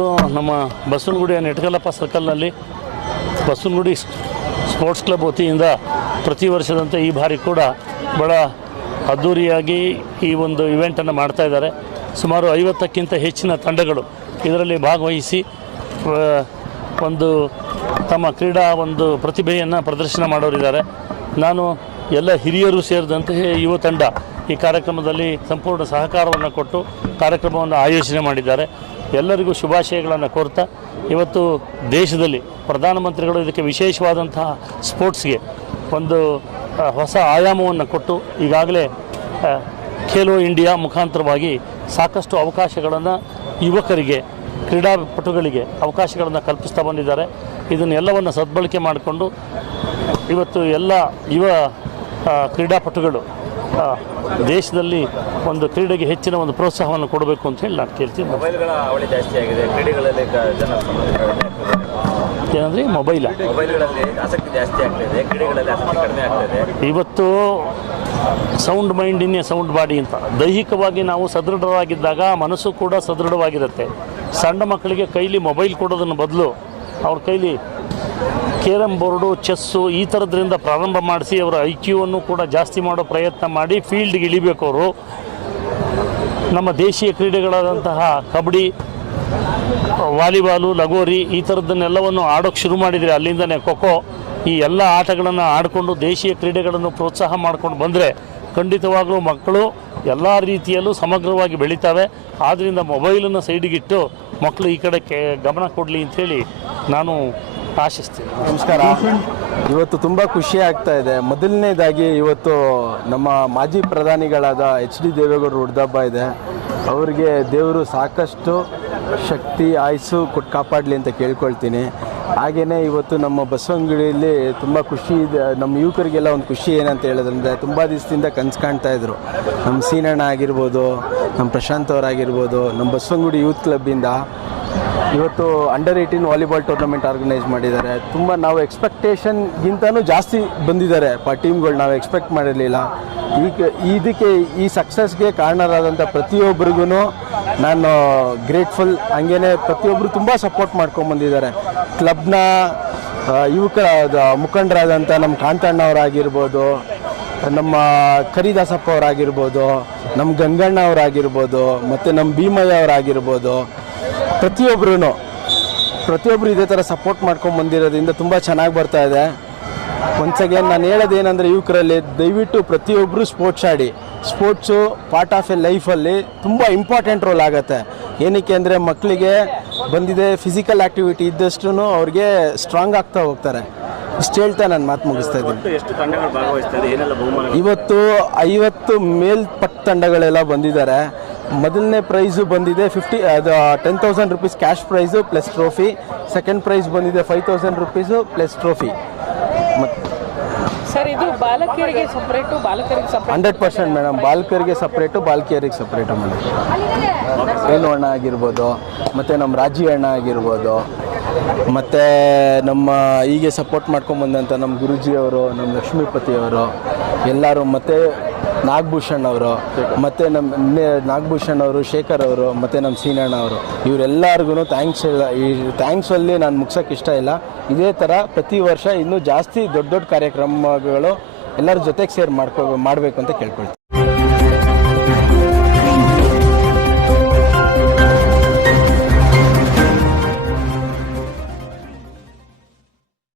ಇವತ್ತು ನಮ್ಮ ಬಸವನಗುಡಿಯ ನೆಟ್ಕಲ್ಲಪ್ಪ ಸರ್ಕಲ್ನಲ್ಲಿ Basavanagudi sports club ವತಿಯಿಂದ ಪ್ರತಿ ವರ್ಷದಂತೆ ಈ ಬಾರಿ ಕೂಡ ಭಾಳ ಅದ್ಧೂರಿಯಾಗಿ ಈ ಒಂದು ಇವೆಂಟನ್ನು ಮಾಡ್ತಾಯಿದ್ದಾರೆ. ಸುಮಾರು 50ಕ್ಕಿಂತ ಹೆಚ್ಚಿನ ತಂಡಗಳು ಇದರಲ್ಲಿ ಭಾಗವಹಿಸಿ ಒಂದು ತಮ್ಮ ಕ್ರೀಡಾ ಒಂದು ಪ್ರತಿಭೆಯನ್ನು ಪ್ರದರ್ಶನ ಮಾಡೋರಿದ್ದಾರೆ. ನಾನು ಎಲ್ಲ ಹಿರಿಯರು ಸೇರಿದಂತೆ ಯುವ ತಂಡ ಈ ಕಾರ್ಯಕ್ರಮದಲ್ಲಿ ಸಂಪೂರ್ಣ ಸಹಕಾರವನ್ನು ಕೊಟ್ಟು ಕಾರ್ಯಕ್ರಮವನ್ನು ಆಯೋಜನೆ ಮಾಡಿದ್ದಾರೆ. ಎಲ್ಲರಿಗೂ ಶುಭಾಶಯಗಳನ್ನು ಕೋರ್ತಾ ಇವತ್ತು ದೇಶದಲ್ಲಿ ಪ್ರಧಾನಮಂತ್ರಿಗಳು ಇದಕ್ಕೆ ವಿಶೇಷವಾದಂತಹ ಸ್ಪೋರ್ಟ್ಸ್ಗೆ ಒಂದು ಹೊಸ ಆಯಾಮವನ್ನು ಕೊಟ್ಟು ಈಗಾಗಲೇ ಖೇಲೋ ಇಂಡಿಯಾ ಮುಖಾಂತರವಾಗಿ ಸಾಕಷ್ಟು ಅವಕಾಶಗಳನ್ನು ಯುವಕರಿಗೆ ಕ್ರೀಡಾಪಟುಗಳಿಗೆ ಅವಕಾಶಗಳನ್ನು ಕಲ್ಪಿಸ್ತಾ ಬಂದಿದ್ದಾರೆ. ಇದನ್ನೆಲ್ಲವನ್ನು ಸದ್ಬಳಕೆ ಮಾಡಿಕೊಂಡು ಇವತ್ತು ಎಲ್ಲ ಯುವ ಕ್ರೀಡಾಪಟುಗಳು ದೇಶದಲ್ಲಿ ಒಂದು ಕ್ರೀಡೆಗೆ ಹೆಚ್ಚಿನ ಒಂದು ಪ್ರೋತ್ಸಾಹವನ್ನು ಕೊಡಬೇಕು ಅಂತ ಹೇಳಿ ನಾನು ಕೇಳ್ತೀನಿ. ಮೊಬೈಲ್ಗಳ ಅವಳಿ ಜಾಸ್ತಿ ಆಗಿದೆ, ಕ್ರೀಡೆಗಳಲ್ಲಿ ಏನಂದರೆ ಮೊಬೈಲ್ಗಳಲ್ಲಿ ಆಸಕ್ತಿ ಜಾಸ್ತಿ ಆಗ್ತಾಯಿದೆ, ಕ್ರೀಡೆಗಳಲ್ಲಿ ಆಸಕ್ತಿ ಕಡಿಮೆ ಆಗ್ತಾಯಿದೆ. ಇವತ್ತು sound mind in a sound body ಅಂತ ದೈಹಿಕವಾಗಿ ನಾವು ಸದೃಢವಾಗಿದ್ದಾಗ ಮನಸ್ಸು ಕೂಡ ಸದೃಢವಾಗಿರುತ್ತೆ. ಸಣ್ಣ ಮಕ್ಕಳಿಗೆ ಕೈಲಿ ಮೊಬೈಲ್ ಕೊಡೋದನ್ನು ಬದಲು ಅವ್ರ ಕೈಲಿ ಕೇರಮ್ ಬೋರ್ಡು, ಚೆಸ್ಸು ಈ ಥರದ್ರಿಂದ ಪ್ರಾರಂಭ ಮಾಡಿಸಿ ಅವರ IQ ಕೂಡ ಜಾಸ್ತಿ ಮಾಡೋ ಪ್ರಯತ್ನ ಮಾಡಿ ಫೀಲ್ಡ್ಗೆ ಇಳಿಬೇಕು. ಅವರು ನಮ್ಮ ದೇಶೀಯ ಕ್ರೀಡೆಗಳಾದಂತಹ ಕಬಡ್ಡಿ, ವಾಲಿಬಾಲು, ಲಗೋರಿ ಈ ಥರದ್ದನ್ನೆಲ್ಲವನ್ನು ಆಡೋಕ್ಕೆ ಶುರು ಮಾಡಿದರೆ ಅಲ್ಲಿಂದನೇ ಖೋಖೋ ಈ ಎಲ್ಲ ಆಟಗಳನ್ನು ಆಡಿಕೊಂಡು ದೇಶೀಯ ಕ್ರೀಡೆಗಳನ್ನು ಪ್ರೋತ್ಸಾಹ ಮಾಡ್ಕೊಂಡು ಬಂದರೆ ಖಂಡಿತವಾಗಲೂ ಮಕ್ಕಳು ಎಲ್ಲ ರೀತಿಯಲ್ಲೂ ಸಮಗ್ರವಾಗಿ ಬೆಳೀತವೆ. ಆದ್ದರಿಂದ ಮೊಬೈಲನ್ನು ಸೈಡಿಗಿಟ್ಟು ಮಕ್ಕಳು ಈ ಕಡೆ ಗಮನ ಕೊಡಲಿ ಅಂಥೇಳಿ ನಾನು ಆಶಿಸ್ತೀನಿ. ನಮಸ್ಕಾರ. ಇವತ್ತು ತುಂಬ ಖುಷಿ ಆಗ್ತಾ ಇದೆ. ಮೊದಲನೇದಾಗಿ ಇವತ್ತು ನಮ್ಮ ಮಾಜಿ ಪ್ರಧಾನಿಗಳಾದ HD ದೇವೇಗೌಡರು ಹುಡ್ದಬ್ಬ ಇದೆ. ಅವರಿಗೆ ದೇವರು ಸಾಕಷ್ಟು ಶಕ್ತಿ ಆಯುಸ್ಸು ಕೊಟ್ಟು ಕಾಪಾಡಲಿ ಅಂತ ಕೇಳ್ಕೊಳ್ತೀನಿ. ಹಾಗೆಯೇ ಇವತ್ತು ನಮ್ಮ ಬಸವನಗುಡಿಯಲ್ಲಿ ತುಂಬ ಖುಷಿ ಇದೆ. ನಮ್ಮ ಯುವಕರಿಗೆಲ್ಲ ಒಂದು ಖುಷಿ ಏನಂತ ಹೇಳೋದಂದರೆ ತುಂಬ ದಿವಸದಿಂದ ಕನಸು ಕಾಣ್ತಾಯಿದ್ರು. ನಮ್ಮ ಸೀನಣ್ಣ ಆಗಿರ್ಬೋದು, ನಮ್ಮ ಪ್ರಶಾಂತ್ ಅವರಾಗಿರ್ಬೋದು, ನಮ್ಮ ಬಸವನಗುಡಿ ಯೂತ್ ಕ್ಲಬ್ಬಿಂದ ಇವತ್ತು ಅಂಡರ್-18 ವಾಲಿಬಾಲ್ ಟೂರ್ನಮೆಂಟ್ ಆರ್ಗನೈಸ್ ಮಾಡಿದ್ದಾರೆ. ತುಂಬ ನಾವು ಎಕ್ಸ್ಪೆಕ್ಟೇಷನ್ಗಿಂತನೂ ಜಾಸ್ತಿ ಬಂದಿದ್ದಾರೆ ಟೀಮ್ಗಳು. ನಾವು ಎಕ್ಸ್ಪೆಕ್ಟ್ ಮಾಡಿರಲಿಲ್ಲ. ಇದಕ್ಕೆ ಈ ಸಕ್ಸಸ್ಗೆ ಕಾರಣರಾದಂಥ ಪ್ರತಿಯೊಬ್ಬರಿಗೂ ನಾನು ಗ್ರೇಟ್ಫುಲ್. ಹಾಗೇ ಪ್ರತಿಯೊಬ್ಬರು ತುಂಬ ಸಪೋರ್ಟ್ ಮಾಡ್ಕೊಂಬಂದಿದ್ದಾರೆ. ಕ್ಲಬ್ನ ಯುವಕರ ಮುಖಂಡರಾದಂಥ ನಮ್ಮ ಕಾಂತಣ್ಣ ಅವರಾಗಿರ್ಬೋದು, ನಮ್ಮ ಕರಿದಾಸಪ್ಪ ಅವರಾಗಿರ್ಬೋದು, ನಮ್ಮ ಗಂಗಣ್ಣ ಅವರಾಗಿರ್ಬೋದು, ಮತ್ತು ನಮ್ಮ ಭೀಮಯ್ಯ ಅವರಾಗಿರ್ಬೋದು, ಪ್ರತಿಯೊಬ್ಬರು ಇದೇ ಥರ ಸಪೋರ್ಟ್ ಮಾಡ್ಕೊಂಡು ಬಂದಿರೋದ್ರಿಂದ ತುಂಬ ಚೆನ್ನಾಗಿ ಬರ್ತಾ ಇದೆ. ಒನ್ಸ್ ಅಗೇನ್ ನಾನು ಹೇಳೋದೇನೆಂದರೆ ಯುವಕರಲ್ಲಿ ದಯವಿಟ್ಟು ಪ್ರತಿಯೊಬ್ಬರು ಸ್ಪೋರ್ಟ್ಸ್ ಆಡಿ. ಸ್ಪೋರ್ಟ್ಸು ಪಾರ್ಟ್ ಆಫ್ ಎ ಲೈಫಲ್ಲಿ ತುಂಬ ಇಂಪಾರ್ಟೆಂಟ್ ರೋಲ್ ಆಗುತ್ತೆ. ಏನಕ್ಕೆ ಅಂದರೆ ಮಕ್ಕಳಿಗೆ ಬಂದಿದೆ ಫಿಸಿಕಲ್ ಆ್ಯಕ್ಟಿವಿಟಿ ಇದ್ದಷ್ಟು ಅವ್ರಿಗೆ ಸ್ಟ್ರಾಂಗ್ ಆಗ್ತಾ ಹೋಗ್ತಾರೆ. ಇಷ್ಟು ಹೇಳ್ತಾ ನಾನು ಮಾತು ಮುಗಿಸ್ತಾ ಇದ್ದೀನಿ. ಎಷ್ಟು ತಂಡಗಳು ಭಾಗವಹಿಸ್ತಾರೆ, ಏನೆಲ್ಲ ಬಹುಮಾನ? ಇವತ್ತು 50 ಮೇಲ್ಪಟ್ಟ ತಂಡಗಳೆಲ್ಲ ಬಂದಿದ್ದಾರೆ. ಮೊದಲನೇ ಪ್ರೈಸು ಬಂದಿದೆ 10,000 rupees cash prize plus trophy. Second prize ಬಂದಿದೆ 5,000 ರೂಪೀಸು ಪ್ಲಸ್ ಟ್ರೋಫಿ. ಸರ್, ಇದು ಬಾಲಕಿಯರಿಗೆ ಸಪ್ರೇಟು, ಬಾಲಕರಿಗೆ ಸಪ್ರೇಟ್? 100% ಮೇಡಮ್. ಬಾಲಕರಿಗೆ ಸಪ್ರೇಟು, ಬಾಲಕಿಯರಿಗೆ ಸಪ್ರೇಟು ಮೇಡಮ್. ವೇಣು ಅಣ್ಣ ಆಗಿರ್ಬೋದು, ಮತ್ತು ನಮ್ಮ ರಾಜಿ ಅಣ್ಣ ಆಗಿರ್ಬೋದು, ಮತ್ತು ನಮ್ಮ ಹೀಗೆ ಸಪೋರ್ಟ್ ಮಾಡ್ಕೊಂಬಂದಂಥ ನಮ್ಮ ಗುರುಜಿಯವರು, ನಮ್ಮ ಲಕ್ಷ್ಮೀಪತಿಯವರು ಎಲ್ಲರೂ, ಮತ್ತು ನಾಗಭೂಷಣ್ ಅವರು, ಮತ್ತು ನಮ್ಮ ನಾಗಭೂಷಣ್ ಅವರು, ಶೇಖರ್ ಅವರು, ಮತ್ತು ನಮ್ಮ ಸೀನಣ್ಣ ಅವರು, ಇವರೆಲ್ಲರಿಗೂ ಥ್ಯಾಂಕ್ಸಲ್ಲಿ ನಾನು ಮುಗ್ಸೋಕ್ಕೆ ಇಷ್ಟ ಇಲ್ಲ. ಇದೇ ಥರ ಪ್ರತಿ ವರ್ಷ ಇನ್ನೂ ಜಾಸ್ತಿ ದೊಡ್ಡ ದೊಡ್ಡ ಕಾರ್ಯಕ್ರಮಗಳು ಎಲ್ಲರ ಜೊತೆಗೆ ಸೇರಿ ಮಾಡಬೇಕು ಅಂತ ಕೇಳ್ಕೊಳ್ತೀನಿ.